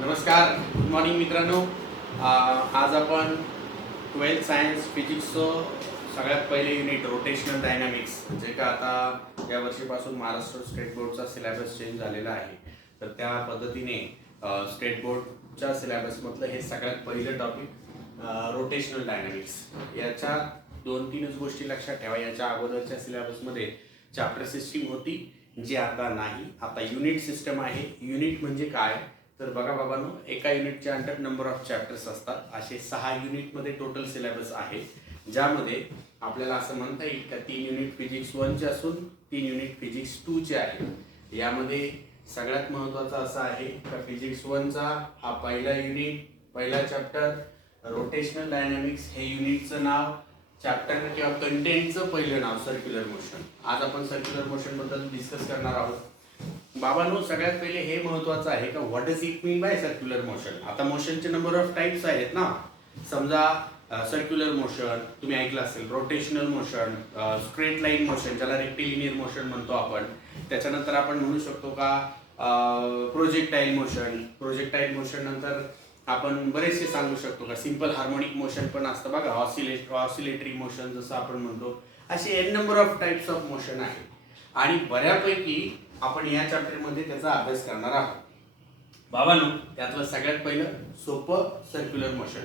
नमस्कार, good morning मित्रांनो. आज आपण 12th सायन्स फिजिक्सचं सगळ्यात पहिले युनिट रोटेशनल डायनॅमिक्स, जे का आता या वर्षीपासून महाराष्ट्र स्टेट बोर्डचा सिलेबस चेंज झालेला आहे, तर त्या पद्धतीने स्टेट बोर्डच्या सिलेबसमधलं हे सगळ्यात पहिलं टॉपिक रोटेशनल डायनॅमिक्स. याच्या 2-3च गोष्टी लक्षात ठेवा. याच्या अगोदरच्या सिलेबसमध्ये चॅप्टर सिस्टीम होती, जी आता नाही. आता युनिट सिस्टम आहे. युनिट म्हणजे काय तर बघा बाबांनो, एका युनिटच्या अंडर नंबर ऑफ चॅप्टर्स असतात. असे 6 युनिटमध्ये टोटल सिलेबस आहे, ज्यामध्ये आपल्याला असं म्हणता येईल का 3 युनिट फिजिक्स 1चे असून 3 युनिट फिजिक्स 2चे आहेत. यामध्ये सगळ्यात महत्त्वाचं असं आहे का फिजिक्स 1चा हा पहिला युनिट, पहिला चॅप्टर रोटेशनल डायनॅमिक्स, हे युनिटचं नाव, चॅप्टर किंवा कंटेंटचं पहिलं नाव सर्क्युलर मोशन. आज आपण सर्क्युलर मोशन बद्दल डिस्कस करणार आहोत. बाबांनो, सगळ्यात पहिले हे महत्त्वाचं आहे का what does it mean by circular motion. आता मोशनचे नंबर ऑफ टाइप्स आहेत ना. समजा सर्क्युलर मोशन तुम्ही ऐकलं असेल, rotational motion, straight line motion ज्याला रेक्टिलिनियर मोशन म्हणतो आपण. त्याच्यानंतर आपण म्हणू शकतो का प्रोजेक्टाईल मोशन. प्रोजेक्टाईल मोशन नंतर आपण बरेचसे सांगू शकतो का सिंपल हार्मोनिक मोशन पण असतं बघा, ऑसिलेटरी मोशन जसं आपण म्हणतो. असे n number of types of motion आहे आणि बऱ्यापैकी आपण या चॅप्टरमध्ये त्याचा अभ्यास करणार आहोत. बाबांनो, त्यातलं सगळ्यात पहिलं सोपं सर्क्युलर मोशन.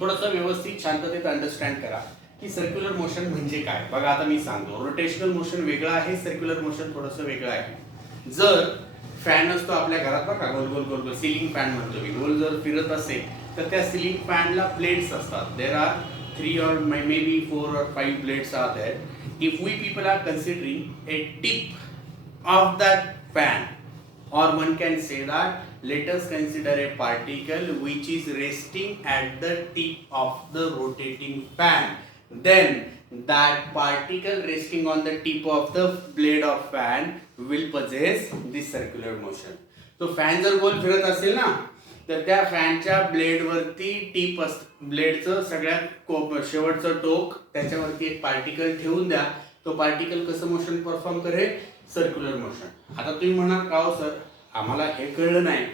थोडंसं व्यवस्थित शांततेत अंडरस्टँड करा की सर्क्युलर मोशन म्हणजे काय. बघा आता मी सांगतो, रोटेशनल मोशन वेगळं आहे, सर्क्युलर मोशन थोडंसं वेगळं आहे. जर फॅन असतो आपल्या घरात बघा, गोल गोल गोल गोल सिलिंग फॅन म्हणतो मी, गोल जर फिरत असेल तर त्या सिलिंग फॅनला ब्लेड्स असतात. There are 3 or maybe 4 or 5 blades are there. If we people are considering a tip of that fan, or one can say that let us consider a particle which is resting at the tip of the rotating fan, then that particle resting on the tip of the blade of fan will possess this circular motion. तो fan जर गोल फिरत असेल ना, तर त्या फॅनच्या ब्लेडवरती टीप असते, ब्लेडचं सगळ्यात शेवटचं टोक, त्याच्यावरती एक पार्टिकल ठेवून द्या. तो पार्टिकल कसं मोशन परफॉर्म करेल, सर्क्युलर मोशन. आता तुम्ही म्हणाल का हो सर, आम्हाला हे कळलं नाही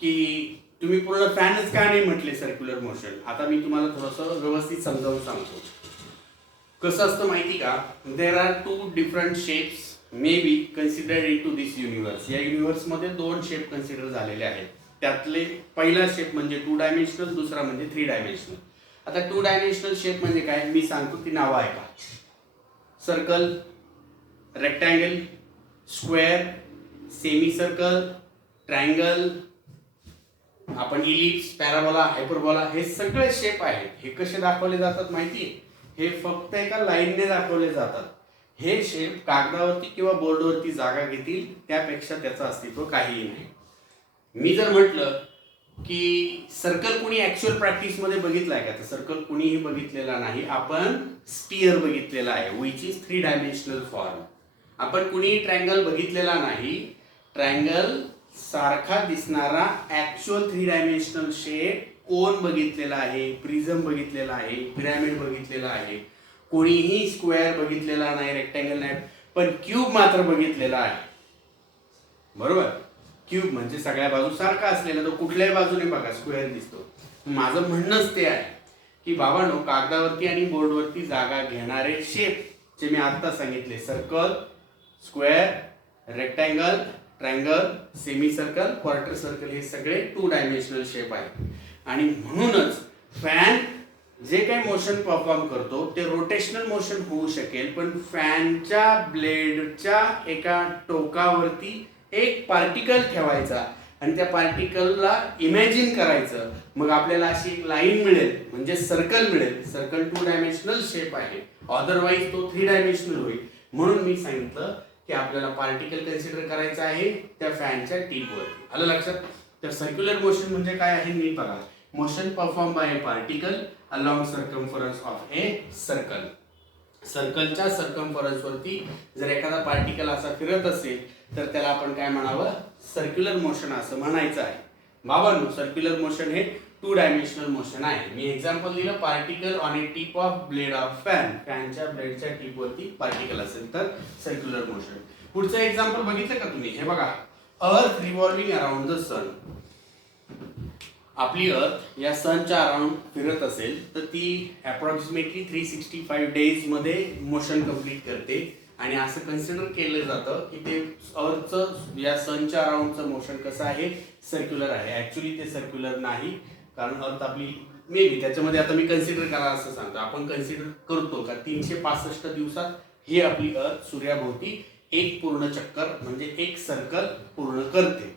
की तुम्ही पूर्ण फॅनच का नाही म्हटले सर्क्युलर मोशन. आता मी तुम्हाला थोडंसं व्यवस्थित समजावून सांगतो. कसं असतं माहिती का, there are 2 different shapes may be considered into this universe. या युनिवर्समध्ये 2 शेप कन्सिडर झालेले आहेत. त्यातले पहिला शेप म्हणजे 2 डायमेन्शनल, दुसरा म्हणजे 3 डायमेन्शनल. आता 2 डायमेन्शनल शेप म्हणजे काय, मी सांगतो ती नावं आहे का. Circle, rectangle, square, semi circle, triangle, आपण इलिप्स, पॅराबोला, हायपरबोला, हे सगळे शेप आहेत. हे कसे दाखवले जातात माहिती आहे, हे फक्त एका लाईनने दाखवले जातात. हे शेप कागदावरती किंवा बोर्डवरती जागा घेतील, त्यापेक्षा त्याचं अस्तित्व काहीही नाही. मी जर म्हटलं की सर्कल कुणी ऍक्च्युअल प्रॅक्टिसमध्ये बघितलाय का, तर सर्कल कुणीही बघितलेला नाही. आपण स्पियर बघितलेला आहे, विच इज 3 डायमेन्शनल फॉर्म. आपण कुणीही ट्रायंगल बघितलेला नाही. ट्रायंगल सारखा दिसणारा ऍक्च्युअल 3 डायमेन्शनल शेप कोन बघितलेला आहे, प्रिझम बघितलेला आहे, पिरॅमिड बघितलेला आहे. कोणीही स्क्वेअर बघितलेला नाही, रेक्टँगल नाही, पण क्यूब मात्र बघितलेला आहे. बरोबर, क्यूब म्हणजे सगळ्या बाजू सारखा असलेला, तो कुठल्याही बाजूने बघा स्क्वेअर दिसतो. माझं म्हणणंच ते आहे की बाबांनो, कागदावरती आणि बोर्डवरती जागा घेणारे शेप जे मी आता सांगितले, circle, square, rectangle, triangle, semi circle, quarter circle, हे सगळे 2 डायमेन्शनल शेप आहेत. आणि म्हणूनच फॅन जे काही मोशन परफॉर्म करतो ते रोटेशनल मोशन होऊ शकेल, पण फॅनच्या ब्लेडच्या एका टोकावरती एक पार्टिकल ठेवायचा आणि त्या पार्टिकलला इमॅजिन करायचं. मग आपल्याला अशी एक लाईन मिळेल, म्हणजे सर्कल मिळेल. सर्कल 2 डायमेन्शनल शेप आहे, अदरवाईज तो 3 डायमेन्शनल होईल. म्हणून मी सांगितलं की आपल्याला पार्टिकल कन्सिडर करायचं आहे त्या फॅनच्या टीपवरती. आलं लक्षात. तर सर्क्युलर मोशन म्हणजे काय आहे नीट बघा. Motion perform by a particle along circumference of a circle. सर्कलच्या सर्कम्फरन्स वरती जर एखादा पार्टिकल असा फिरत असेल तर त्याला आपण काय म्हणावं, सर्क्युलर मोशन असं म्हणायचं आहे. बाबांनो, सर्क्युलर मोशन हे 2 डायमेन्शनल मोशन आहे. मी एक्झाम्पल दिलं, particle on a tip of blade of fan. फॅनच्या ब्लेडच्या टिपवरती पार्टिकल असेल तर सर्क्युलर मोशन. पुढचं एक्झाम्पल बघितलं का तुम्ही, हे बघा, अर्थ रिव्हॉल्विंग अराउंड द सन. आपली अर्थ या सनच्या अराउंड फिरत असेल तर ती अप्रॉक्सिमेटली 365 डेजमध्ये मोशन कंप्लीट करते आणि असं कन्सिडर केलं जातं की ते अर्थचं या सनच्या अराउंडचं मोशन कसं आहे, सर्क्युलर आहे. ॲक्च्युली ते सर्क्युलर नाही, कारण अर्थ आपली मे बी त्याच्यामध्ये आता मी कन्सिडर करा असं सांगतो, आपण कन्सिडर करतो का 365 दिवसात ही आपली अर्थ सूर्याभोवती एक पूर्ण चक्कर म्हणजे एक सर्कल पूर्ण करते.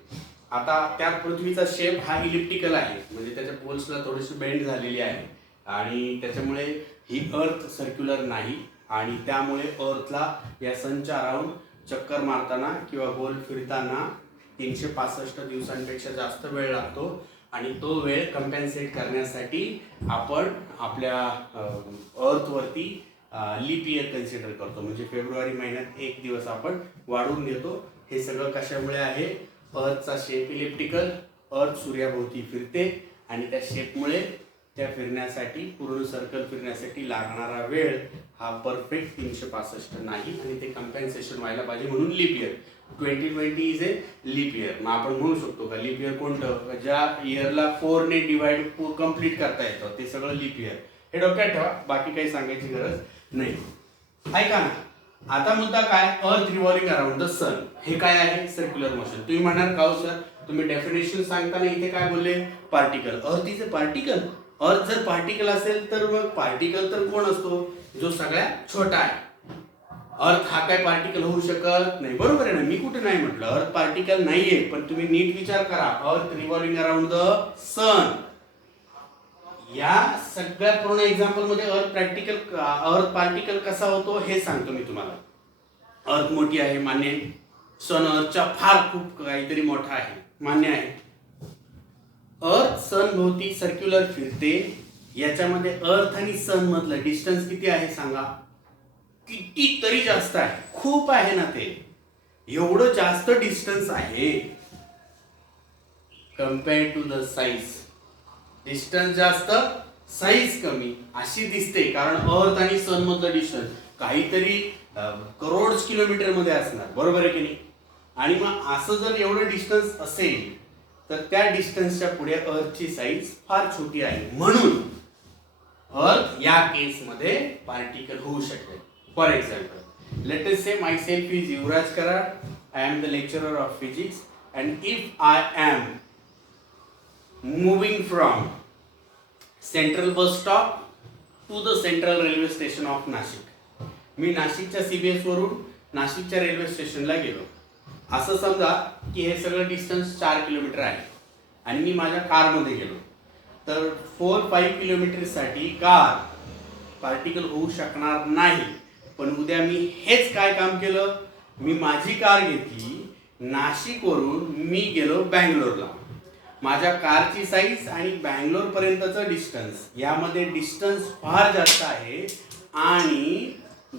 आता त्या पृथ्वीचा शेप हा इलिप्टिकल आहे, म्हणजे त्याच्या पोल्सला थोडीशी बेंड झालेली आहे आणि त्याच्यामुळे ही अर्थ सर्क्युलर नाही आणि त्यामुळे अर्थला या सनच्या अराउंड चक्कर मारताना किंवा गोल फिरताना 365 दिवसांपेक्षा जास्त वेळ लागतो आणि तो वेळ कंपेन्सेट करण्यासाठी आपण आपल्या अर्थवरती लीप इयर कन्सिडर करतो, म्हणजे फेब्रुवारी महिन्यात एक दिवस आपण वाढवून घेतो. हे सगळं कशामुळे आहे, अर्थचा शेप इलिप्टिकल, अर्थ सूर्याभोवती फिरते आणि त्या शेपमुळे त्या फिरण्यासाठी पूर्ण सर्कल फिरण्यासाठी लागणारा वेळ हा परफेक्ट 365 नाही आणि ते कंपेन्सेशन व्हायला पाहिजे, म्हणून leap year. 2020 is a leap year. मग आपण म्हणू शकतो का लीप इयर कोणतं, ज्या इयरला 4 ने डिवाइड कम्प्लीट करता येतं ते सगळं लीप इयर. हे डोक्यात ठेवा, बाकी काही सांगायची गरज नाही. ऐका ना, आता मुद्दा काय, अर्थ रिव्हॉल्विंग अराउंड द सन. हे काय आहे, सर्क्युलर मोशन. तुम्ही म्हणाल का सर तुम्ही डेफिनेशन सांगताना इथे काय बोलले, particle. Earth is a particle. अर्थ जर पार्टिकल असेल तर मग पार्टिकल तर कोण असतो, जो सगळ्यात छोटा आहे. अर्थ हा काय पार्टिकल होऊ शकत नाही, बरोबर आहे ना. मी कुठे नाही म्हटलं अर्थ पार्टिकल नाहीये, पण तुम्ही नीट विचार करा, अर्थ रिव्हॉल्विंग अराउंड द सन. या सगळ्या पूर्ण एक्झाम्पल मध्ये अर्थ पार्टिकल कसा होतो हे सांगतो मी तुम्हाला. अर्थ मोठी आहे मान्य आहे, सन अर्थच्या फार खूप काहीतरी मोठा आहे मान्य आहे. अर्थ सन भोवती सर्क्युलर फिरते, याच्यामध्ये अर्थ आणि सन मधलं डिस्टन्स किती आहे सांगा, कितीतरी जास्त आहे, खूप आहे ना. ते एवढं जास्त डिस्टन्स आहे compare to the size. Distance जास्त, साईज कमी अशी दिसते, कारण अर्थ आणि सन मधलं डिस्टन्स काहीतरी करोड किलोमीटर मध्ये असणार, बरोबर आहे की नाही. आणि मग असं जर एवढं डिस्टन्स असेल तर त्या डिस्टन्सच्या पुढे अर्थची साईज फार छोटी आहे, म्हणून अर्थ या केसमध्ये पार्टिकल होऊ शकते. For example, let us say myself is Yuvraj Karad, I am the lecturer of physics, and if I am moving from central bus stop to the central railway station of Nashik. मी नाशिकच्या CBS वरून नाशिकच्या railway स्टेशनला गेलो. असं समजा की हे सगळं डिस्टन्स 4 किलोमीटर आहे आणि मी माझ्या कारमध्ये गेलो, तर 4-5 किलोमीटरसाठी कार पार्टिकल होऊ शकणार नाही. पण उद्या मी हेच काय काम केलं, मी माझी कार घेतली, नाशिकवरून मी गेलो बँगलोरला. माझ्या कारची साईज आणि बँगलोर पर्यंतचं डिस्टन्स, यामध्ये डिस्टन्स फार जास्त आहे आणि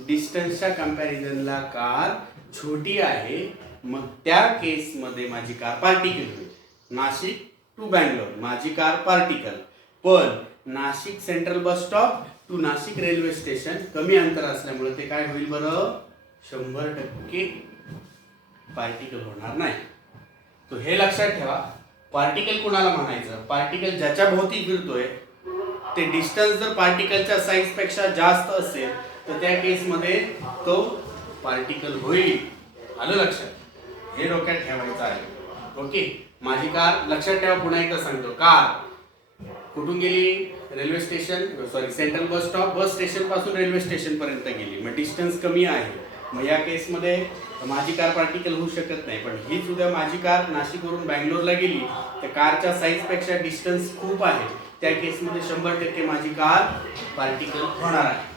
डिस्टन्सच्या कंपॅरिझनला कार छोटी आहे. मग त्या केसमध्ये माझी कार पार्टिकल होईल. नाशिक टू बँगलोर माझी कार पार्टिकल, पण Nashik central bus stop to Nashik railway station कमी अंतर असल्यामुळे ते काय होईल बरं, 100% पार्टिकल होणार नाही. तो हे लक्षात ठेवा. पार्टिकल कोणाला म्हणायचं, पार्टिकल ज्याच्या भोवती फिरतोय ते डिस्टन्स जर पार्टिकलच्या साईज पेक्षा जास्त असेल तर त्या केसमध्ये तो पार्टिकल होईल. आलं लक्षात, हे डोक्यात ठेवायचं आहे. ओके, माझी कार, लक्षात ठेवा, पुन्हा एकदा सांगतो, कार कुठून गेली, railway station central bus stop, bus station पासून रेल्वे स्टेशन पर्यंत गेली, मग डिस्टन्स कमी आहे. मग या केसमध्ये माझी कार पार्टिकल होऊ शकत नाही. पण हीच उद्या माझी कार नाशिकवरून बँगलोरला गेली तर कारच्या साईज पेक्षा डिस्टन्स खूप आहे, त्या केसमध्ये 100% माझी कार पार्टिकल होणार आहे.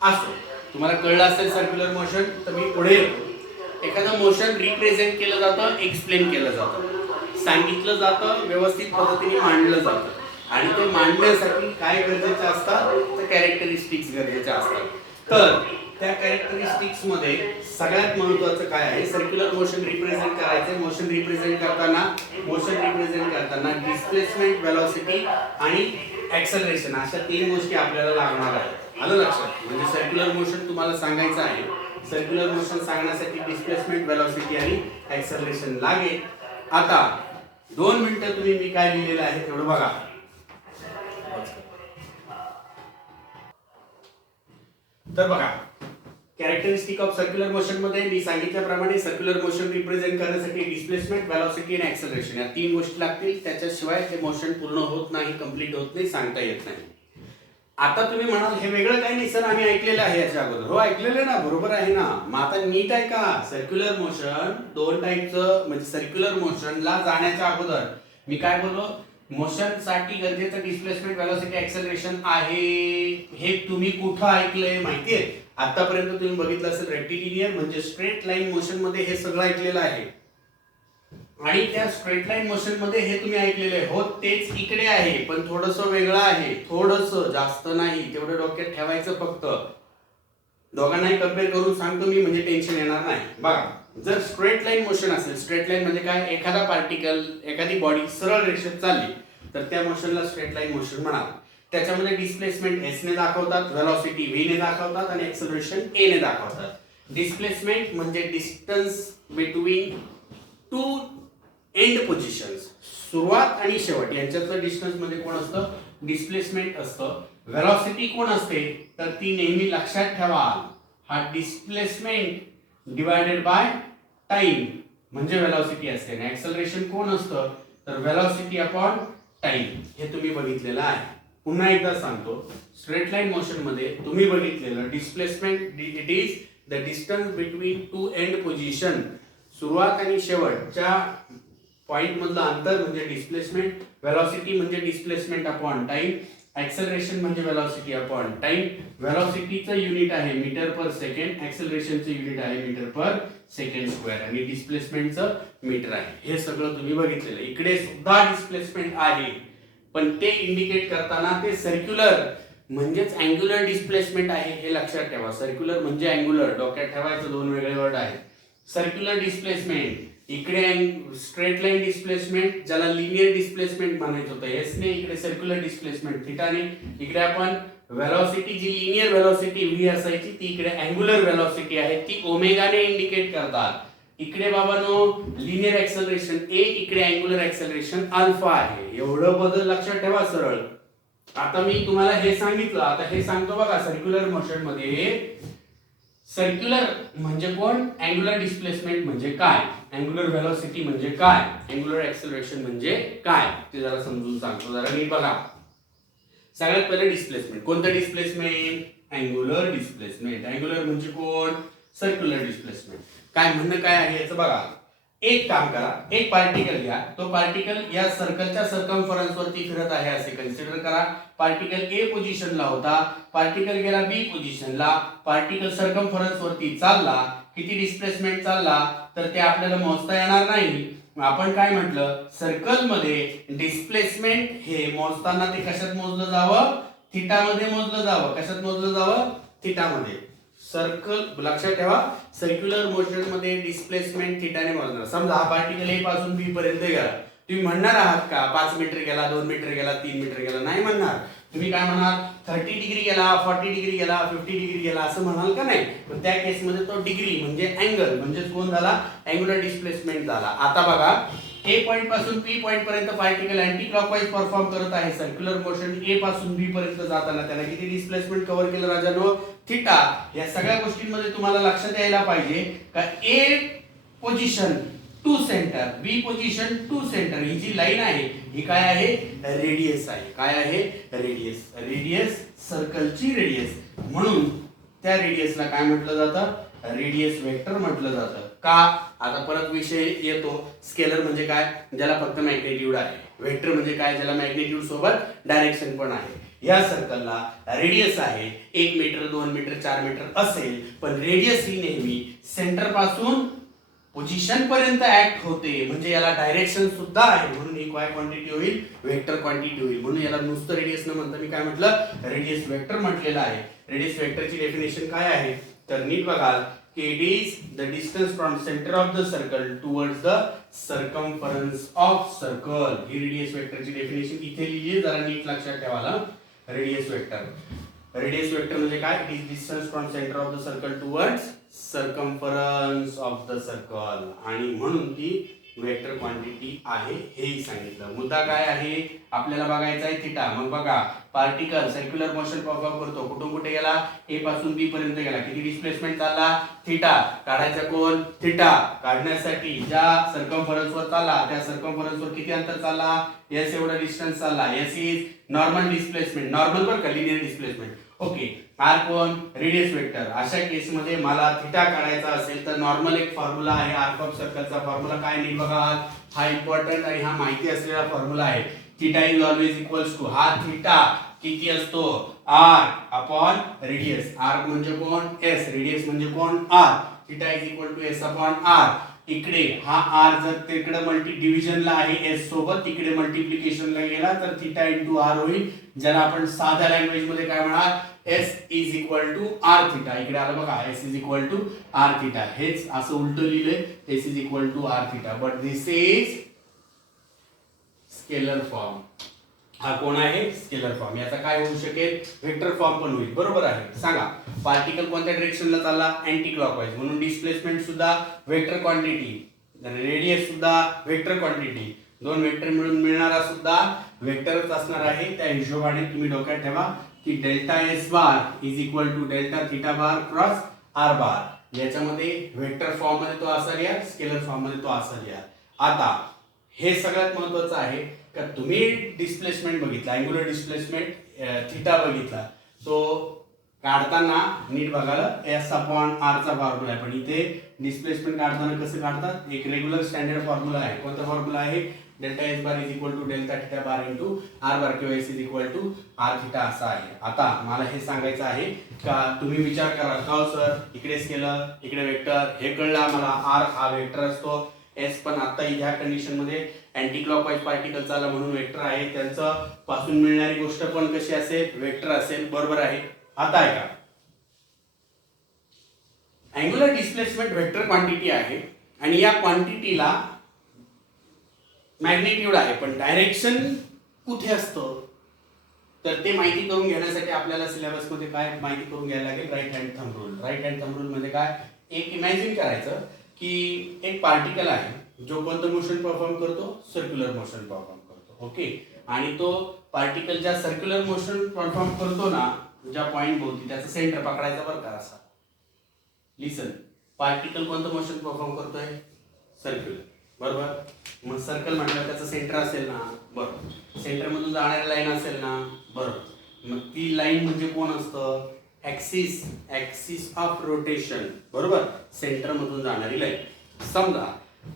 असो, तुम्हाला कळलं असेल सर्क्युलर मोशन, तर मी पुढे येतो. एखादं मोशन रिप्रेझेंट केलं जातं, एक्सप्लेन केलं जातं, सांगितलं जातं, व्यवस्थित पद्धतीने मांडलं जातं. आणि ते मांडण्यासाठी काय गरजेचं असतात, तर कॅरेक्टरिस्टिक्स गरजेच्या असतात. तर त्या कॅरेक्टरिस्टिक्स मध्ये सगळ्यात महत्त्वाचं काय आहे, सर्क्युलर मोशन रिप्रेझेंट करायचे. मोशन रिप्रेझेंट करताना डिस्प्लेसमेंट, वेलोसिटी आणि ऍक्सेलरेशन अशा 3 गोष्टी आपल्याला लागणार आहेत. आलं लक्षात, म्हणजे सर्क्युलर मोशन तुम्हाला सांगायचं आहे. सर्क्युलर मोशन सांगण्यासाठी डिस्प्लेसमेंट, वेलोसिटी आणि ऍक्सेलरेशन लागेल. आता 2 मिनिटं तुम्ही मी काय लिहिलेलं आहे तेवढं बघा. तर बघा, कॅरेक्टरिस्टिक ऑफ सर्क्युलर मोशन मध्ये मी सांगितल्याप्रमाणे सर्क्युलर मोशन रिप्रेझेंट करण्यासाठी डिस्प्लेसमेंट, व्हेलॉसिटी आणि ऍक्सेलरेशन या 3 गोष्टी लागतील. त्याच्याशिवाय ते मोशन पूर्ण होत नाही, कंप्लीट होत नाही, सांगता येत नाही. आता तुम्ही म्हणाल हे वेगळं काही नाही सर, आम्ही ऐकलेलं आहे याच्या अगोदर. हो ऐकलेलं ना, बरोबर आहे ना. मग आता नीट आहे का, सर्क्युलर मोशन 2 टाईपचं, म्हणजे सर्क्युलर मोशनला जाण्याच्या अगोदर मी काय बोललो, मोशन साठी गरजेचं डिस्प्लेसमेंट, व्हेलॉसिटी, ऍक्सेलरेशन आहे. हे तुम्ही कुठं ऐकलंय माहितीये? आतापर्यंत तुम्ही बघितलं असेल रेक्टिलिनियर म्हणजे स्ट्रेट लाईन मोशन मध्ये हे सगळं ऐकलेलं आहे. आणि त्या स्ट्रेट लाईन मोशन मध्ये हे तुम्ही ऐकलेलं आहे. हो तेच इकडे आहे, पण थोडंसं वेगळं आहे, थोडंसं, जास्त नाही. तेवढं डोक्यात ठेवायचं फक्त. दोघांनाही कम्पेअर करून सांगतो मी, म्हणजे टेन्शन येणार नाही. बघा, जर स्ट्रेट लाईन मोशन असेल, स्ट्रेट लाईन म्हणजे काय, एखादा पार्टिकल, एखादी बॉडी सरळ रेषेत चालली तर त्या मोशनला स्ट्रेट लाईन मोशन म्हणतात. त्याच्यामध्ये डिस्प्लेसमेंट एस ने दाखवतात, व्हेलॉसिटी व्ही ने दाखवतात आणि एक्सेलरेशन ए ने दाखवतात. डिस्प्लेसमेंट म्हणजे distance between two end positions, सुरुवात आणि शेवट यांच्यातलं डिस्टन्स म्हणजे कोण असतं, डिस्प्लेसमेंट असतं. व्हेलॉसिटी कोण असते, तर ती नेहमी लक्षात ठेवा, हा डिस्प्लेसमेंट डिवायडेड बाय टाइम म्हणजे व्हेलॉसिटी असते. आणि एक्सेलरेशन कोण असतं, तर व्हेलॉसिटी अपॉन टाइम. हे तुम्ही बघितलेलं आहे. पुन्हा एकदा सांगतो, स्ट्रेट लाईन मोशन मध्ये तुम्ही बघितलेलं displacement it is the distance between two end position, सुरुवात आणि शेवटच्या पॉइंट मधलं अंतर म्हणजे डिस्प्लेसमेंट, व्हेलॉसिटी म्हणजे डिस्प्लेसमेंट अपॉन टाइम, एक्सेलरेशन म्हणजे व्हेलॉसिटी अपॉन टाइम. व्हेलॉसिटीचं युनिट आहे मीटर पर सेकंड, एक्सेलरेशनचं युनिट आहे मीटर पर सेकंड स्क्वेअर आणि डिस्प्लेसमेंटचं मीटर आहे. हे सगळं तुम्ही बघितलेलं. इकडे सुद्धा डिस्प्लेसमेंट आहे, पण ते इंडिकेट करताना ते सर्क्युलर म्हणजेच अँग्युलर डिस्प्लेसमेंट आहे हे लक्षात ठेवा. सर्क्युलर म्हणजे अँग्युलर, डोक्यात ठेवायचं, 2 वेगळे वर्ड आहेत. सर्क्युलर डिस्प्लेसमेंट, इकडे स्ट्रेट लाईन डिस्प्लेसमेंट ज्याला लिनियर डिस्प्लेसमेंट म्हणायचं होतं एस ने, इकडे सर्क्युलर डिस्प्लेसमेंट थिटाने. इकडे आपण व्हेलॉसिटी जी लिनियर व्हेलॉसिटी व्ही असायची ती इकडे अँग्युलर व्हेलॉसिटी आहे, ती ओमेगाने इंडिकेट करतात. इकडे बाबांनो लिनियर एक्सेलरेशन ए, इकडे अँग्युलर एक्सेलरेशन अल्फा आहे. एवढं बदल लक्षात ठेवा सरळ. आता मी तुम्हाला हे सांगितलं, आता हे सांगतो बघा. सर्क्युलर मोशन मध्ये सर्क्युलर म्हणजे कोण, अँग्युलर डिस्प्लेसमेंट म्हणजे काय, अँग्युलर व्हेलॉसिटी म्हणजे काय, अँग्युलर एक्सेलरेशन म्हणजे काय, ते जरा समजून सांगतो. जरा नीट बघा. सगळ्यात पहिले डिस्प्लेसमेंट. कोणतं डिस्प्लेसमेंट, अँग्युलर डिस्प्लेसमेंट. अँग्युलर म्हणजे कोण, सर्क्युलर डिस्प्लेसमेंट. काय म्हणणं काय आहे याचं बघा. एक काम करा, एक पार्टिकल घ्या, तो पार्टिकल या सर्कलच्या सर्कम्फरन्स वरती फिरत आहे असे कन्सिडर करा. पार्टिकल ए पोझिशनला होता, पार्टिकल गेला बी पोझिशनला, पार्टिकल सर्कम्फरन्स वरती चालला. किती डिस्प्लेसमेंट चालला तर ते आपल्याला मोजता येणार नाही. आपण काय म्हटलं, सर्कल मध्ये डिस्प्लेसमेंट हे मोजताना ते कशात मोजलं जावं, थिटा मध्ये मोजलं जावं. कशात मोजलं जावं, थिटा मध्ये. सर्कल लक्षात ठेवा, सर्क्युलर मोशन मध्ये डिस्प्लेसमेंट थिटाने मोजणार. समजा हा पार्टिकल ए पासून बी पर्यंत गेला, तुम्ही म्हणणार आहात का 5 मीटर गेला, 2 मीटर गेला, 3 मीटर गेला, नाही म्हणणार. तुम्ही काय म्हणाल, 30 डिग्री गेला, 40 डिग्री गेला, 50 डिग्री गेला असं म्हणाल का नाही. पण त्या केस मध्ये तो डिग्री म्हणजे अँगल म्हणजे कोण झाला, अँग्युलर डिस्प्लेसमेंट झाला. आता बघा, ए पॉइंट पासून बी पॉइंट पर्यंत पार्टिकल अँटी क्लॉकवाईज परफॉर्म करत आहे. सर्क्युलर मोशन ए पासून बी पर्यंत जाताना त्याला किती डिस्प्लेसमेंट कव्हर केलं राजानो, थिटा. या सगळ्या गोष्टींमध्ये तुम्हाला लक्षात यायला पाहिजे का A position to centre, B position to centre, ही जी लाईन आहे ही काय आहे, रेडियस आहे. काय आहे, रेडियस. रेडियस सर्कलची रेडियस, म्हणून त्या रेडियसला काय म्हटलं जातं, रेडियस वेक्टर म्हटलं जातं. का, आता परत विषय येतो. स्केलर म्हणजे काय, ज्याला फक्त मॅग्नेट्यूड आहे. वेक्टर म्हणजे काय, ज्याला मॅग्नेट्यूड सोबत डायरेक्शन पण आहे. या सर्कलला रेडियस आहे 1 मीटर, 2 मीटर, 4 मीटर असेल, पण रेडियस ही नेहमी सेंटर पासून पोझिशन पर्यंत ऍक्ट होते. म्हणजे याला डायरेक्शन सुद्धा आहे, म्हणून ही काय क्वांटिटी होईल, वेक्टर क्वांटिटी होईल. म्हणून याला नुसतं रेडियस न म्हणता मी काय म्हटलं, रेडियस वेक्टर म्हटलेलं आहे. रेडियस वेक्टरची डेफिनेशन काय आहे, तर नीट बघाल की it is the distance from centre of the circle towards the circumference of circle. He radius वेक्टरची डेफिनेशन इथे लिहिली, जरा नीट लक्षात ठेवाला. रेडियस वेक्टर, रेडियस वेक्टर म्हणजे काय, it is distance from centre of the circle towards circumference of the circle. आणि म्हणून ती वेक्टर क्वांटिटी आहे हेही सांगितलं. मुद्दा काय आहे आपल्याला बघायचा आहे थिटा. मग बघा पार्टिकल सर्क्युलर मोशन परफॉर्म करतो, कुठून कुठे गेला, ए पासून बी पर्यंत गेला, किती डिस्प्लेसमेंट चालला, थिटा. काढायचा कोण, थिटा. काढण्यासाठी ज्या सर्कम्फरन्स वर चालला त्या सर्कम्फरन्स वर किती अंतर चालला, एस एवढा डिस्टन्स चालला. S is normal displacement, normal पर का लिनियर डिस्प्लेसमेंट. ओके. आर कोण, रेडियस वेक्टर. अशा केस मध्ये मला थिटा काढायचा असेल तर नॉर्मल एक फॉर्म्युला आहे आर्क ऑफ सर्कलचा. फॉर्म्युला काय नीट बघा, हा इम्पॉर्टंट आणि हा माहिती असलेला फॉर्म्युला आहे. Theta is always equals to, हा थिटा किती असतो, आर अपॉन रेडियस. आर म्हणजे कोण, एस. रेडियस म्हणजे कोण, R. Theta is equal to S upon R. इकडे हा आर जर तिकडे मल्टी डिव्हिजनला आहे एस सोबत, तिकडे मल्टिप्लिकेशनला गेला तर थिटा इंटू आर होईल, ज्याला आपण साध्या लँग्वेज मध्ये काय म्हणाल, S is equal to R theta. इकडे आलं बघा, S is equal to R theta. हेच असं उलट लिहिलंय, S is equal to R theta. But this is scalar form. हा कोण आहे, स्केलर फॉर्म. याचा काय होऊ शकेल, वेक्टर फॉर्म पण होईल. बरोबर आहे. सांगा पार्टिकल कोणत्या डायरेक्शनला चालला, अँटी क्लॉकवाईज, म्हणून डिस्प्लेसमेंट सुद्धा वेक्टर क्वांटिटी, रेडियस सुद्धा वेक्टर क्वांटिटी, दोन वेक्टर मिळून मिळणारा सुद्धा वेक्टरच असणार आहे. त्या हिशोबाने तुम्ही डोक्यात ठेवा की delta S bar is equal to delta theta bar cross R bar. याच्यामध्ये वेक्टर फॉर्म मध्ये तो असा लिहा, स्केलर फॉर्म मध्ये तो असा लिहा. आता हे सगळ्यात महत्त्वाचं आहे का तुम्ही डिस्प्लेसमेंट बघितला, अँग्युलर डिस्प्लेसमेंट थिटा बघितला, तो काढताना नीट बघायला एस अपॉन आर चा फॉर्म्युला आहे. पण इथे डिस्प्लेसमेंट काढताना कसं काढतात, एक रेग्युलर स्टँडर्ड फॉर्म्युला आहे. कोणता फॉर्म्युला आहे, delta S bar is equal to delta theta bar into R bar किंवा S is equal to R theta असा आहे. आता मला हे सांगायचं आहे का तुम्ही विचार करा का सर इकडे स्केलर इकडे वेक्टर, हे कळलं आम्हाला. आर हा वेक्टर असतो, एस पण आता ह्या कंडिशन मध्ये अँटी क्लॉकवाईज पार्टिकल चालला म्हणून वेक्टर आहे. त्यांचं पासून मिळणारी गोष्ट पण कशी असेल, वेक्टर असेल. बरोबर आहे. आता आहे का, अँग्युलर डिस्प्लेसमेंट वेक्टर क्वांटिटी आहे आणि या क्वांटिटीला मॅग्निट्यूड आहे, पण डायरेक्शन कुठे असतं तर ते माहिती करून घेण्यासाठी आपल्याला सिलेबस मध्ये काय माहिती करून घ्यायला लागेल, right hand thumb rule. Right hand thumb rule मध्ये काय, एक इमॅजिन करायचं की एक पार्टिकल आहे जो कोणतं मोशन परफॉर्म करतो, सर्क्युलर मोशन परफॉर्म करतो. ओके. आणि तो पार्टिकल ज्या सर्क्युलर मोशन परफॉर्म करतो ना, ज्या पॉइंट भोवती, त्याचं सेंटर पकडायचं बरं का असा. लिसन, पार्टिकल कोणतं मोशन परफॉर्म करतोय, सर्क्युलर. बरोबर. मग सर्कल म्हटलं त्याचं सेंटर असेल ना, बरोबर. सेंटर मधून जाणारी लाईन असेल ना, बरोबर. मग ती लाईन म्हणजे कोण असतं, ऍक्सिस, ऍक्सिस ऑफ रोटेशन. बरोबर. सेंटर मधून जाणारी लाईन. समजा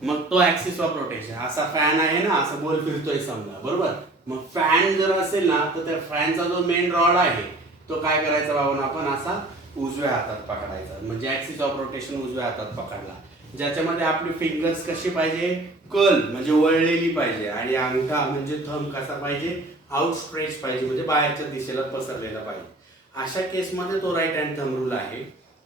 मग तो ऍक्सिस ऑफ रोटेशन, असा फॅन आहे ना, असं गोल फिरतोय समजा. बरोबर. मग फॅन जर असेल ना तर त्या फॅनचा जो मेन रॉड आहे तो काय करायचा बाबा, आपण असा उजव्या हातात पकडायचा, म्हणजे ऍक्सिस ऑफ रोटेशन उजव्या हातात पकडला. ज्याच्यामध्ये आपली फिंगर्स कशी पाहिजे, कर्ल म्हणजे वळलेली पाहिजे, आणि अंगठा म्हणजे थंब कसा पाहिजे, आउटस्ट्रेच पाहिजे, म्हणजे बाहेरच्या दिशेला पसरलेला पाहिजे. अशा केसमध्ये तो राईट हँड थंब रूल आहे.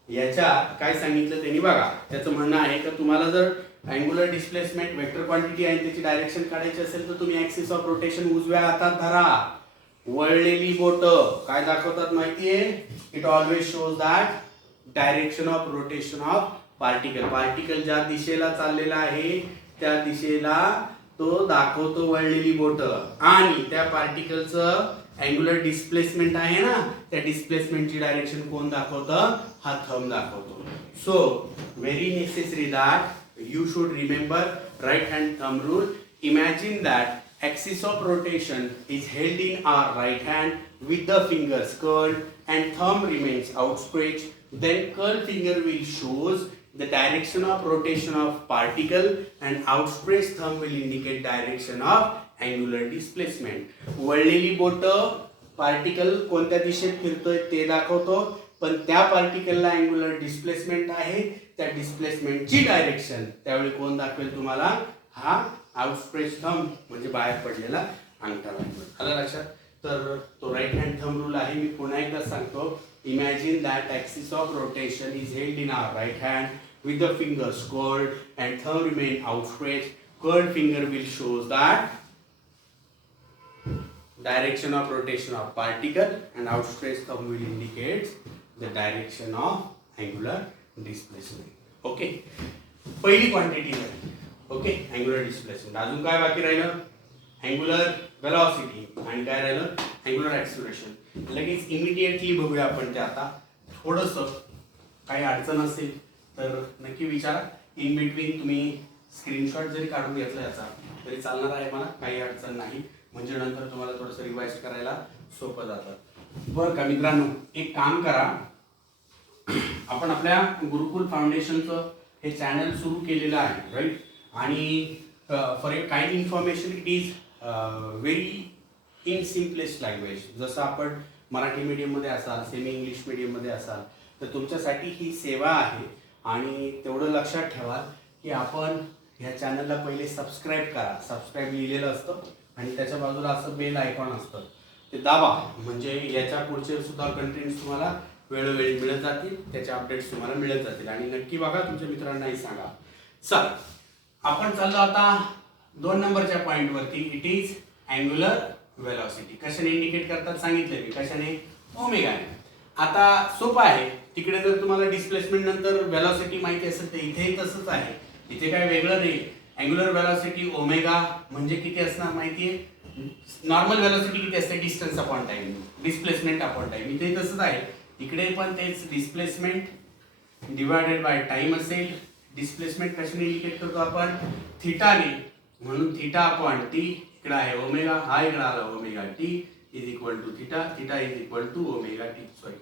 याच्या काय सांगितलं त्यांनी बघा, त्याचं म्हणणं आहे का तुम्हाला जर अँग्युलर डिस्प्लेसमेंट वेक्टर क्वांटिटी आहे त्याची डायरेक्शन काढायची असेल तर तुम्ही ऍक्सिस ऑफ रोटेशन उजव्या हातात धरा. वळलेली बोट काय दाखवतात माहितीये, it always shows that direction of rotation of particle. Particle ज्या दिशेला चाललेला आहे त्या दिशेला तो दाखवतो वळलेली बोट, आणि त्या पार्टिकलचं अँग्युलर डिस्प्लेसमेंट आहे ना, त्या डिस्प्लेसमेंटची डायरेक्शन कोण दाखवतं, हा थंब दाखवतो. So very necessary that you should remember right hand thumb rule. Imagine that axis of rotation is held in our right hand with the fingers curled and thumb remains outstretched. Then curled finger will shows the direction of rotation of particle and outstretched thumb will indicate direction of angular displacement. वळलेली बोट particle कोणत्या दिशेत फिरतोय ते दाखवतो, पण त्या पार्टिकलला angular displacement आहे, त्या डिस्प्लेसमेंटची डायरेक्शन त्यावेळी कोण दाखवेल तुम्हाला, हा आउटस्ट्रेच थंब म्हणजे बाहेर पडलेला अंगठा दाखवेल. आलं लक्षात. तर तो राईट हँड थंब रूल आहे. मी पुन्हा एकदा सांगतो. Imagine that axis of rotation is held in our right hand with the fingers curled and thumb remain outstretched. Curled finger will shows that direction of rotation of particle and outstretched thumb will indicate the direction of angular displacement. Okay. पहिली quantity झाली. Okay, angular displacement. अजून काय बाकी राहिलं? Angular velocity आणि काय राहिलं? Angular acceleration. लगेच इमिडिएटली बघूया आपण ते आता. थोडंसं काही अडचण असेल तर नक्की विचारा. इन बिटवीन तुम्ही स्क्रीनशॉट जरी काढून घेतला याचा तरी चालणार आहे, मला काही अडचण नाही. म्हणजे नंतर तुम्हाला थोडंसं रिवाइज करायला सोपं जातं. बरं का मित्रांनो, एक काम करा, आपण आपल्या गुरुकुल फाउंडेशनचं हे चॅनल सुरू केलेलं आहे, राईट. आणि for a kind information, it is very in simplest language. जसं आपण मराठी मीडियममध्ये असाल, सेमी इंग्लिश मीडियममध्ये असाल, तर तुमच्यासाठी ही सेवा आहे. आणि तेवढं लक्षात ठेवा की आपण ह्या चॅनलला पहिले सबस्क्राईब करा. सबस्क्राईब लिहिलेलं असतं आणि त्याच्या बाजूला असं बेल आयकॉन असतं, ते दाबा. म्हणजे याच्या पुढचे सुद्धा कंटेंट्स तुम्हाला वेळोवेळी मिळत जातील, त्याचे अपडेट्स तुम्हाला मिळत जातील. आणि नक्की बघा, तुमच्या मित्रांनाही सांगा. चल, आपण चाललो आता 2 नंबरच्या पॉईंटवरती. It is angular velocity. कशाने इंडिकेट करतात सांगितले मी, कशाने? ओमेगाने. आता सोपं आहे. तिकडे जर तुम्हाला डिस्प्लेसमेंट नंतर वेलॉसिटी माहिती असेल तर इथेही तसंच आहे. इथे काय वेगळं नाही. अँग्युलर वेलॉसिटी ओमेगा म्हणजे किती असणार माहिती आहे? नॉर्मल वेलॉसिटी किती असते? Distance upon time, displacement upon time. इथे तसंच आहे. इकडे पण तेच, डिस्प्लेसमेंट डिवायडेड बाय टाइम असेल. डिस्प्लेसमेंट कशाने इंडिकेट करतो आपण? थिटाने. म्हणून थिटा अपॉन टी इकडे आहे ओमेगा, हा इकडे आला omega T is equal to theta, theta is equal to omega T. Sorry,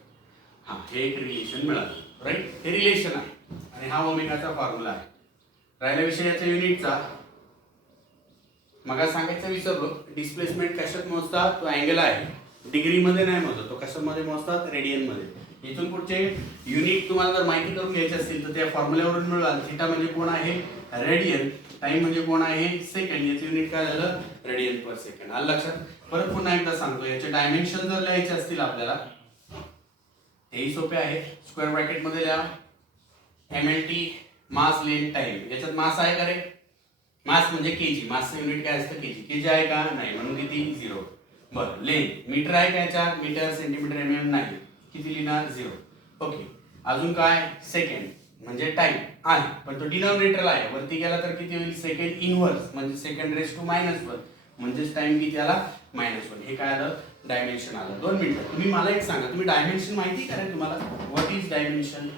हा हे एक रिलेशन मिळालं, राईट. हे रिलेशन आहे आणि हा ओमेगाचा फॉर्म्युला आहे. राहिला विषय याच्या युनिटचा. मग सांगायचं विसरलो, डिस्प्लेसमेंट कशात मोजतात? तो अँगल आहे, डिग्रीमध्ये नाही मोजत. तो कशामध्ये मोजतात? रेडियनमध्ये. इथून पुढचे युनिट तुम्हाला जर माहिती करून घ्यायचे असतील तर त्या फॉर्म्युल्यावरून मिळाल. थिटा म्हणजे कोण आहे? रेडियन. टाइम म्हणजे कोण आहे? सेकंड. याचं युनिट काय झालं? रेडियन पर सेकंड. आलं लक्षात? परत पुन्हा एकदा सांगतो, याचे डायमेन्शन जर लिहायचे असतील आपल्याला, हेही सोपे आहे. स्क्वेअर ब्रॅकेट मध्ये लिहा MLT, मास लेंथ टाइम. याच्यात मास आहे का रे? मास म्हणजे केजी. मासचं युनिट काय असतं? केजी. केजी आहे का? नाही. म्हणून किती? 0. बरं. लेंथ मीटर आहे का याच्यात? मीटर, सेंटीमीटर, mm नाही. किती लिहिणार? 0. ओके. अजून काय? सेकंड म्हणजे टाइम आहे, पण तो डिनॉमिनेटरला आहे. वरती गेला तर किती होईल? सेकंड इनवर्स म्हणजे सेकंड रेस टू -1 म्हणजेच टाइम किती आला? -1. हे काय आलं? डायमेन्शन आलं. 2 मिनिटं. तुम्ही मला एक सांगा, तुम्ही डायमेन्शन माहिती का रे तुम्हाला? What is dimension?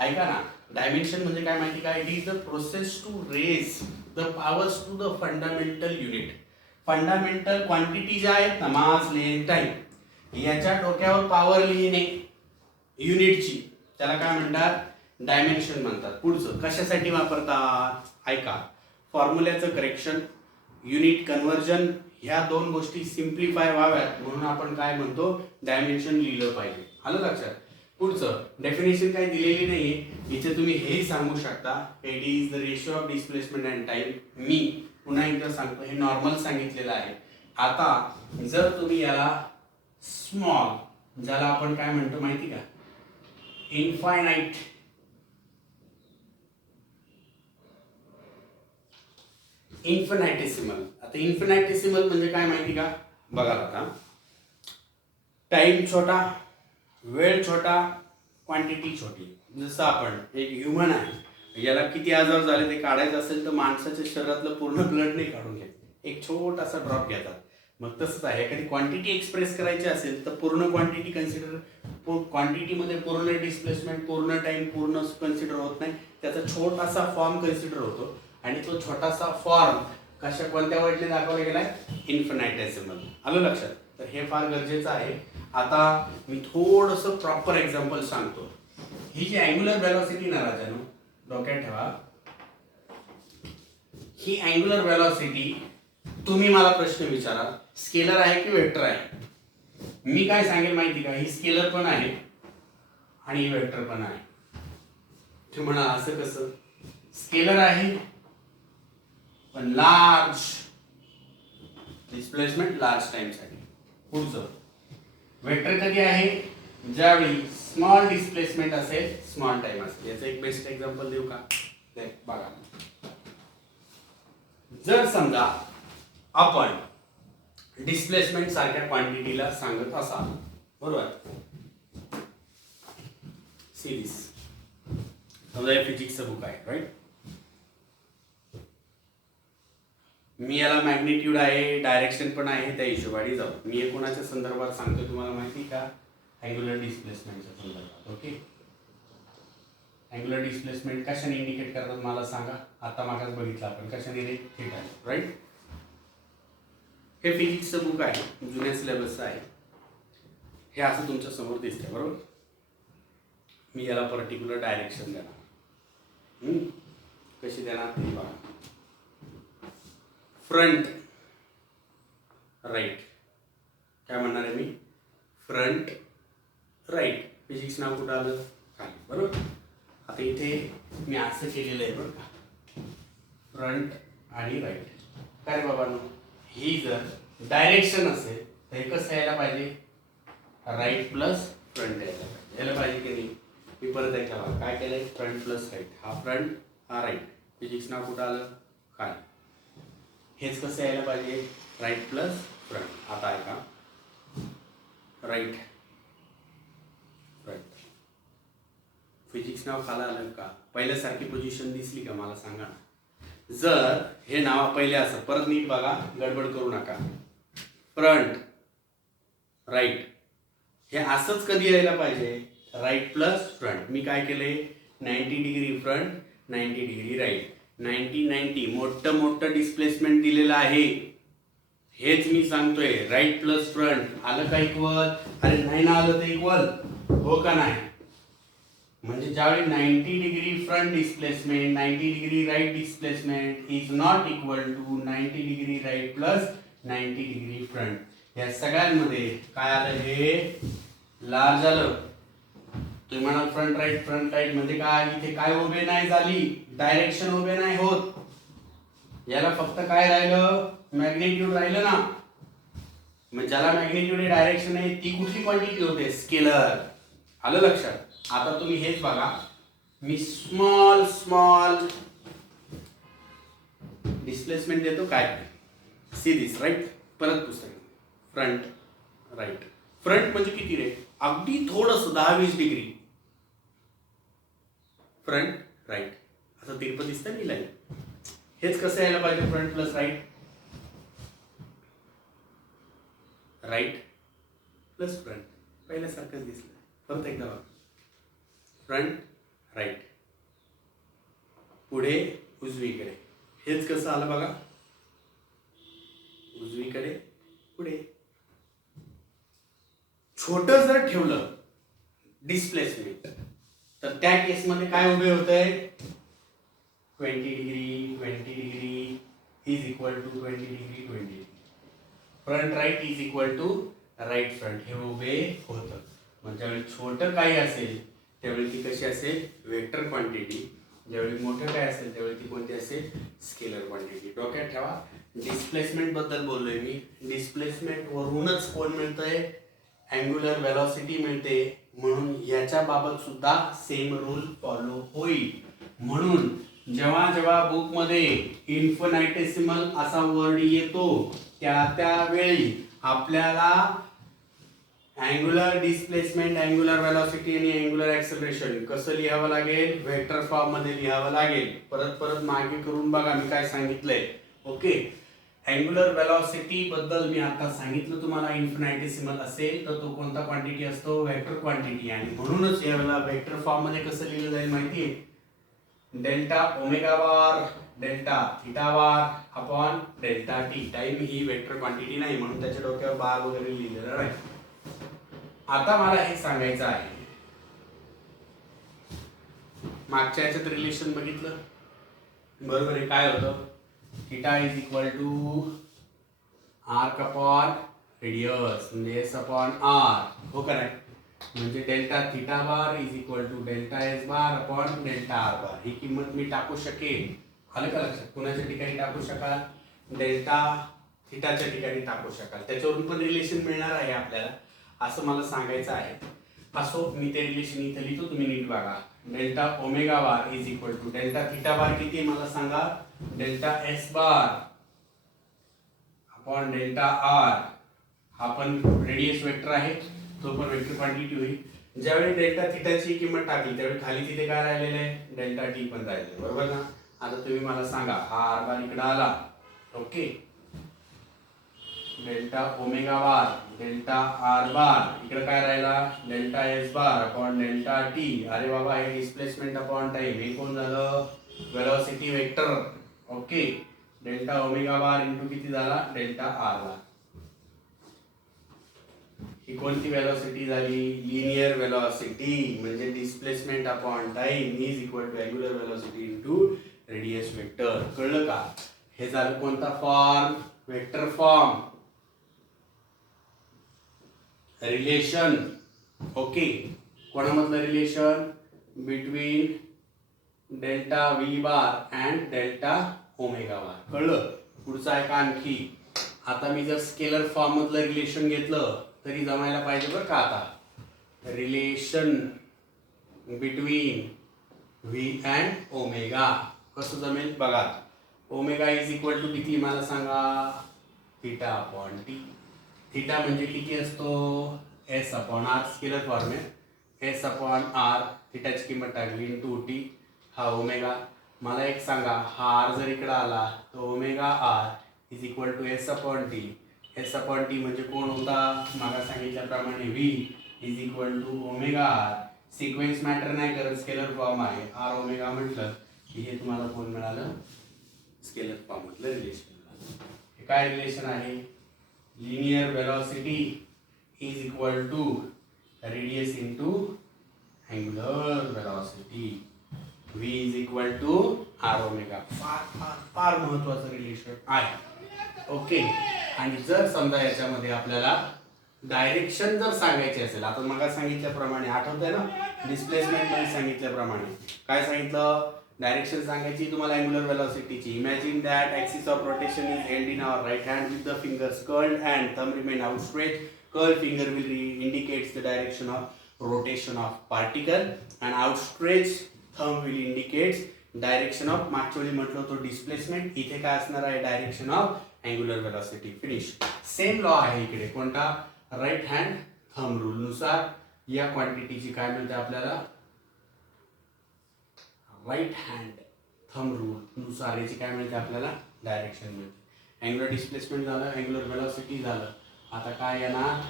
ऐका ना, डायमेन्शन म्हणजे काय माहिती का? It is the process to raise the powers to the fundamental unit. Fundamental quantity ज्या आहेत ना, मास, लेंथ, टाइम, याच्या डोक्यावर पॉवर लिहिणे युनिटची, त्याला काय म्हणतात? डायमेन्शन म्हणतात. पुढचं कशासाठी वापरतात? ऐका, फॉर्म्युल्याचं करेक्शन, युनिट कन्व्हर्जन, ह्या 2 गोष्टी सिम्प्लिफाय व्हाव्यात म्हणून आपण काय म्हणतो? डायमेन्शन लिहिलं पाहिजे. आलं लक्षात? पुढचं डेफिनेशन काही दिलेली नाहीये. इथे तुम्ही हेही सांगू शकता, it is the ratio of displacement and time. मी पुन्हा एकदा सांगतो, हे नॉर्मल सांगितलेलं आहे. आता जर तुम्ही याला स्मॉल, ज्याला आपण काय म्हणतो माहिती का? Infinite, infinitesimal. आता इन्फिनिटेसिमल म्हणजे काय माहिती का? बघा आता, टाइम छोटा, वेळ छोटा, क्वांटिटी छोटी. जसं आपण एक ह्युमन आहे, याला किती आजार झाले ते काढायचं असेल तर माणसाच्या शरीरातलं पूर्ण ब्लड नाही काढून घेत, एक छोटासा ड्रॉप घेतात. मग तसंच आहे, एखादी क्वांटिटी एक्सप्रेस करायची असेल तर पूर्ण क्वांटिटी कन्सिडर, क्वांटिटीमध्ये पूर्ण डिस्प्लेसमेंट, पूर्ण टाइम, पूर्ण कन्सिडर होत नाही. त्याचा छोटासा फॉर्म कन्सिडर होतो आणि तो छोटासा फॉर्म कोणत्या वर्डने दाखवला गेलाय? इन्फिनिटेसिमल. आलं लक्षात? तर हे फार गरजेचं आहे. आता मी थोडंसं प्रॉपर एक्झाम्पल सांगतो. ही जी अँग्युलर वेलॉसिटी ना राजानो, डोक्यात ठेवा, ही अँग्युलर वेलॉसिटी, तुम्ही मला प्रश्न विचारा, स्केलर आहे की वेक्टर आहे? मी काय सांगेल माहिती का? ही स्केलर पण आहे आणि ही वेक्टर पण आहे. तुम्ही म्हणा असं कसं? स्केलर आहे पण लार्ज डिस्प्लेसमेंट, लार्ज टाइम साठी. पुढचं वेक्टर कधी आहे? ज्यावेळी स्मॉल डिस्प्लेसमेंट असेल, स्मॉल टाइम असेल. याचं एक बेस्ट एक्झाम्पल देऊ का? बघा, जर समजा आपण डिस्प्लेसमेंट सारख्या क्वांटिटीला सांगत असाल, बरोबर, सिरीज, समजा हे फिजिक्सचं बुक आहे, राईट. मी याला मॅग्निट्यूड आहे, डायरेक्शन पण आहे, त्या हिशोबाने जाऊ. मी हे कोणाच्या संदर्भात सांगतो तुम्हाला माहिती का? अँग्युलर डिस्प्लेसमेंटच्या संदर्भात. ओके, अँग्युलर डिस्प्लेसमेंट कशाने इंडिकेट करतात मला सांगा? आता मागास बघितलं आपण कशाने रे? Theta, right. हे फिजिक्सचं बुक आहे, जुन्या सिलेबसचं आहे. हे असं तुमच्या समोर दिसतंय, बरोबर. मी याला पर्टिक्युलर डायरेक्शन देणार. कशी देणार ते बघा. फ्रंट राईट, काय म्हणणार आहे मी? Front right. फिजिक्स नाव कुठं आलं? खाली, बरोबर. आता इथे मी असं केलेलं आहे बरं का, फ्रंट आणि राईट. काय रे बाबांनो, ही जर डायरेक्शन असेल तर हे कसं यायला पाहिजे? राईट प्लस फ्रंट यायला पाहिजे की नाही? मी परत एकदा बघा काय केलंय, फ्रंट प्लस राईट. हा फ्रंट, हा राईट. फिजिक्स नाव कुठं आलं? खाली. हेच कसं यायला पाहिजे? Right plus front. आता ऐका, राईट राईट. फिजिक्स नाव खाला आलं का? पहिल्यासारखी पोझिशन दिसली का मला सांगा ना. जर हे नाव पहिले असं, परत नीट बघा, गडबड करू नका. फ्रंट राईट, हे असंच कधी यायला पाहिजे? Right plus front. मी काय केले? 90 डिग्री फ्रंट, 90 डिग्री राईट. 90 मोठं मोठं डिस्प्लेसमेंट दिलेलं आहे. हेच मी सांगतोय, राईट प्लस फ्रंट. आलं का इक्वल? अरे नाही ना आलं तर इक्वल हो का नाही? म्हणजे ज्यावेळी 90 degree front displacement, 90 degree right displacement is not equal to 90 degree right plus 90 degree front. या सगळ्यांमध्ये काय आलं? हे लार्ज आलं. तुम्ही म्हणाल फ्रंट राईट म्हणजे काय? इथे काय उभे नाही झाली, डायरेक्शन उभे नाही होत. याला फक्त काय राहिलं? मॅग्निट्यूड राहिलं ना. मग ज्याला मॅग्निट्यूड आहे, डायरेक्शन आहे, ती कुठली क्वांटिटी होते? स्केलर. आलं लक्षात? आता तुम्ही हेच बघा, मी स्मॉल स्मॉल डिस्प्लेसमेंट देतो. काय? See this right. परत पुस्तक, फ्रंट राईट. फ्रंट म्हणजे किती रे? अगदी थोडंसं 10-20 डिग्री. फ्रंट राईट असं तिरपं दिसतं नाही लाईन. हेच कसं यायला पाहिजे? Front plus right, right plus front. पहिल्यासारखंच दिसलं. परत एकदा बघा, फ्रंट राईट, पुढे उजवीकडे. हेच कसं आलं बघा? उजवीकडे पुढे. छोटं जर ठेवलं डिस्प्लेसमेंट तर त्या केसमध्ये काय उभे होतंय? 20 degree 20 degree is equal to 20 degree 20 degree. Front right is equal to right front. हे उभे होतं. मग ज्यावेळी छोटं काही असेल त्यावेळी ती कशी असेल? Vector quantity. ज्यावेळी मोठं काय असेल त्यावेळी ती कोणती असेल? Scalar quantity. डोक्यात ठेवा. डिस्प्लेसमेंट बद्दल बोललोय मी. डिस्प्लेसमेंट वरूनच कोण मिळतंय? अँग्युलर वेलॉसिटी मिळते. म्हणून याच्या बाबत सुद्धा सेम रूल फॉलो होईल. म्हणून जेव्हा जेव्हा बुक मध्ये इन्फिनिटेसिमल असा वर्ड येतो त्यावेळी आपल्याला अँग्युलर डिस्प्लेसमेंट, अँग्युलर वेलॉसिटी आणि अँग्युलर ऍक्सेलरेशन कसं लिहावं लागेल? वेक्टर फॉर्म मध्ये लिहावं लागेल. परत मागे करून बघा मी काय सांगितलंय. ओके, अँग्युलर वेलॉसिटी बद्दल मी आता सांगितलं तुम्हाला. इन्फिनिटेसिमल असेल तर तो कोणता क्वांटिटी असतो? Vector quantity. आणि म्हणूनच याला वेक्टर फॉर्म मध्ये कसं लिहिलं जाईल माहितीये? Delta omega bar delta theta bar upon delta T. Time ही वेक्टर क्वांटिटी नाही म्हणून त्याच्या डोक्यावर बार वगैरे लिहिलेलं नाही. आता मला हे सांगायचं आहे, मागच्या याच्यात रिलेशन बघितलं बरोबर आहे? काय होतं? Theta is equal to arc upon radius म्हणजे एस अपॉन आर. हो का नाही? म्हणजे delta theta bar is equal to delta S bar upon delta R bar. ही किंमत मी टाकू शकेन. आलं का लक्षात? कुणाच्या ठिकाणी टाकू शकाल? डेल्टा थीटाच्या ठिकाणी टाकू शकाल. त्याच्यावरून पण रिलेशन मिळणार आहे आपल्याला, असं मला सांगायचं आहे. असो, मी ते रिलेशन इथे लिहितो, तुम्ही नीट बघा. Delta omega bar is equal to delta theta bar किती आहे मला सांगा? Delta S bar upon delta R. हा पण रेडियस वेक्टर आहे, तो पण वेक्टर क्वांटिटी होईल. ज्यावेळी डेल्टा थीटाची किंमत टाकली त्यावेळी खाली तिथे काय राहिलेलं आहे? डेल्टा टी पण राहिलेलं, बरोबर ना? आता तुम्ही मला सांगा, हा आर बार इकडे आला. Okay, delta omega bar delta R bar, इकडे काय राहिला delta S bar upon delta T. अरे बाबा हे डिस्प्लेसमेंट अपॉन टाइम, हे कोण झालं velocity vector. Okay, delta omega bar into किती झाला डेल्टा आर बार. ही कोणती वेलोसिटी झाली लिनियर वेलोसिटी, म्हणजे displacement upon time is equal to angular velocity into radius vector. कळलं का? हे झालं कोणता form vector form relation. Okay, कोणामधलं relation between delta V bar and delta omega बार. कळलं? पुढचं आहे का आणखी? आता मी जर स्केलर फॉर्म मधलं रिलेशन घेतलं तरी जमायला पाहिजे बरं का. आता relation between V and omega कसं जमेल बघा. ओमेगा इज इक्वल टू किती मला सांगा थीटा अपॉन टी. थीटा म्हणजे किती असतो S upon R, scalar form आहे एस अपॉन आर, थीटाची किंमत टाकली इंटू टी. हा ओमेगा. मला एक सांगा हा आर जर इकडे आला तर omega R is equal to S upon T. S upon T म्हणजे कोण होता मागा सांगितल्याप्रमाणे V is equal to omega R. Sequence matter नाही करत, स्केलर फॉर्म आहे. आर ओमेगा म्हटलं की हे तुम्हाला कोण मिळालं स्केलर फॉर्म मधलं रिलेशन. हे काय रिलेशन आहे linear velocity is equal to radius into angular velocity. V is equal to R omega. फार फार फार महत्वाचं रिलेशन आहे. ओके, आणि जर समजा याच्यामध्ये आपल्याला डायरेक्शन जर सांगायची असेल, आता मग सांगितल्याप्रमाणे आठवतंय ना डिस्प्लेसमेंट मध्ये सांगितल्याप्रमाणे काय सांगितलं डायरेक्शन सांगायची तुम्हाला अँग्युलर वेलोसिटीची. Imagine that axis of rotation is held in our right hand with the fingers curled and thumb remain outstretch. Curled finger will indicates the direction of rotation of particle and outstretched thumb will indicates direction of मागच्या वेळी म्हटलं होतं displacement, इथे काय असणार आहे direction of angular velocity. Finish. Same law आहे इकडे कोणता राईट हँड थंब रूल नुसार या क्वांटिटीची काय मिळते आपल्याला राईट हँड थंब रूल नुसार याची काय मिळते आपल्याला डायरेक्शन मिळते. अँग्युलर डिस्प्लेसमेंट झालं, अँग्युलर वेलोसिटी झालं. आता काय येणार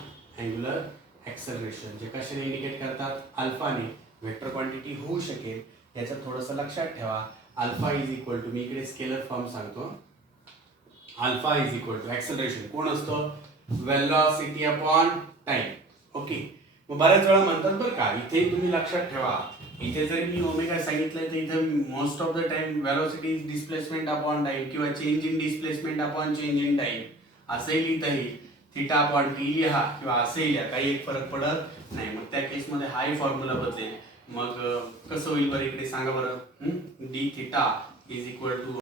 अँग्युलर ॲक्सेलरेशन, जे कशाने इंडिकेट करतात अल्फाने. वेक्टर क्वांटिटी होऊ शकेल याचं थोडंसं लक्षात ठेवा. अल्फा इज इक्वल टू मी इकडे स्केलर फॉर्म सांगतो. Alpha is equal to acceleration कोण असतं वेलोसिटी अपॉन टाइम. ओके, मग बऱ्याच वेळा म्हणतात बरं का इथे तुम्ही लक्षात ठेवा, इथे जरी मी ओमेगा सांगितलंय तर इथे most of the time velocity is displacement upon time किंवा change in displacement upon change in time असंही लिहिता येईल. थीटा अपॉन टी लिहा किंवा असेही लिहा, काही एक फरक पडत नाही. मग त्या केसमध्ये हाही फॉर्म्युला बदलेल. मग कसं होईल बरं इकडे सांगा बरं. D theta is equal to